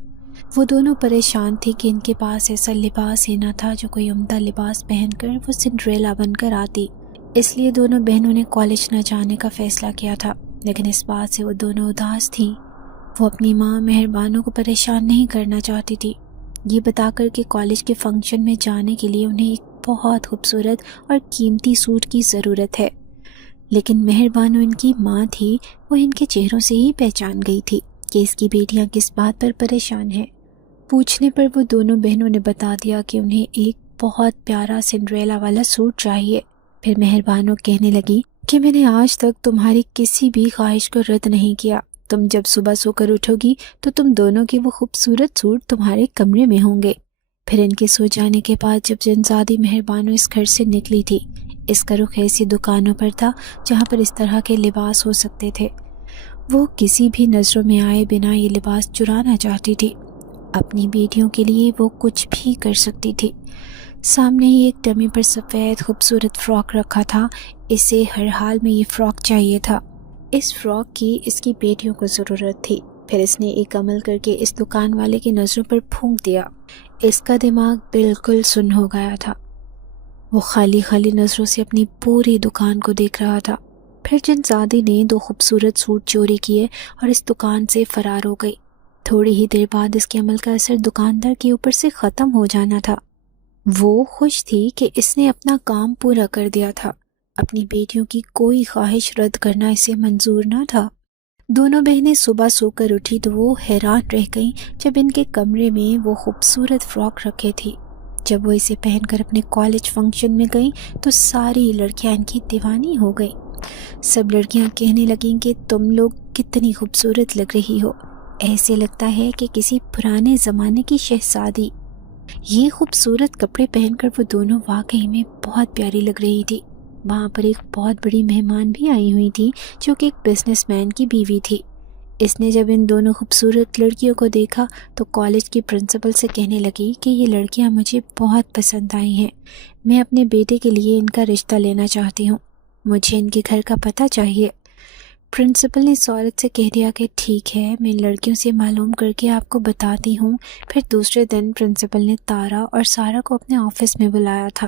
وہ دونوں پریشان تھی کہ ان کے پاس ایسا لباس ہی نہ تھا جو کوئی عمدہ لباس پہن کر وہ سنڈریلا بن کر آتی۔ اس لیے دونوں بہنوں نے کالج نہ جانے کا فیصلہ کیا تھا، لیکن اس بات سے وہ دونوں اداس تھیں۔ وہ اپنی ماں مہربانوں کو پریشان نہیں کرنا چاہتی تھی، یہ بتا کر کہ کالج کے فنکشن میں جانے کے لیے انہیں ایک بہت خوبصورت اور قیمتی سوٹ کی ضرورت ہے۔ لیکن مہربانو ان کی ماں تھی، وہ ان کے چہروں سے ہی پہچان گئی تھی کہ اس کی بیٹیاں کس بات پر پریشان ہیں۔ پوچھنے پر وہ دونوں بہنوں نے بتا دیا کہ انہیں ایک بہت پیارا سنڈریلا والا سوٹ چاہیے۔ پھر مہربانو کہنے لگی کہ میں نے آج تک تمہاری کسی بھی خواہش کو رد نہیں کیا۔ تم جب صبح سو کر اٹھو گی تو تم دونوں کے وہ خوبصورت سوٹ تمہارے کمرے میں ہوں گے۔ پھر ان کے سو جانے کے بعد جب جنزادی مہربانو اس گھر سے نکلی تھی، اس کا رخ ایسی دکانوں پر تھا جہاں پر اس طرح کے لباس ہو سکتے تھے۔ وہ کسی بھی نظروں میں آئے بنا یہ لباس چرانا چاہتی تھی۔ اپنی بیٹیوں کے لیے وہ کچھ بھی کر سکتی تھی۔ سامنے ہی ایک ڈمی پر سفید خوبصورت فراک رکھا تھا، اسے ہر حال میں یہ فراک چاہیے تھا۔ اس فراک کی اس کی بیٹیوں کو ضرورت تھی۔ پھر اس نے ایک عمل کر کے اس دکان والے کی نظروں پر پھونک دیا۔ اس کا دماغ بالکل سن ہو گیا تھا۔ وہ خالی خالی نظروں سے اپنی پوری دکان کو دیکھ رہا تھا۔ پھر جنزادی نے 2 خوبصورت سوٹ چوری کیے اور اس دکان سے فرار ہو گئی۔ تھوڑی ہی دیر بعد اس کے عمل کا اثر دکاندار کے اوپر سے ختم ہو جانا تھا۔ وہ خوش تھی کہ اس نے اپنا کام پورا کر دیا تھا۔ اپنی بیٹیوں کی کوئی خواہش رد کرنا اسے منظور نہ تھا۔ دونوں بہنیں صبح سو کر اٹھی تو وہ حیران رہ گئیں جب ان کے کمرے میں وہ خوبصورت فراک رکھے تھی۔ جب وہ اسے پہن کر اپنے کالج فنکشن میں گئیں تو ساری لڑکیاں ان کی دیوانی ہو گئیں۔ سب لڑکیاں کہنے لگیں کہ تم لوگ کتنی خوبصورت لگ رہی ہو، ایسے لگتا ہے کہ کسی پرانے زمانے کی شہزادی۔ یہ خوبصورت کپڑے پہن کر وہ دونوں واقعی میں بہت پیاری لگ رہی تھی۔ وہاں پر ایک بہت بڑی مہمان بھی آئی ہوئی تھی جو کہ ایک بزنس مین کی بیوی تھی۔ اس نے جب ان دونوں خوبصورت لڑکیوں کو دیکھا تو کالج کی پرنسپل سے کہنے لگی کہ یہ لڑکیاں مجھے بہت پسند آئی ہیں، میں اپنے بیٹے کے لیے ان کا رشتہ لینا چاہتی ہوں، مجھے ان کے گھر کا پتہ چاہیے۔ پرنسپل نے اس عورت سے کہہ دیا کہ ٹھیک ہے، میں لڑکیوں سے معلوم کر کے آپ کو بتاتی ہوں۔ پھر دوسرے دن پرنسپل نے تارا اور سارہ کو اپنے آفس میں بلایا تھا۔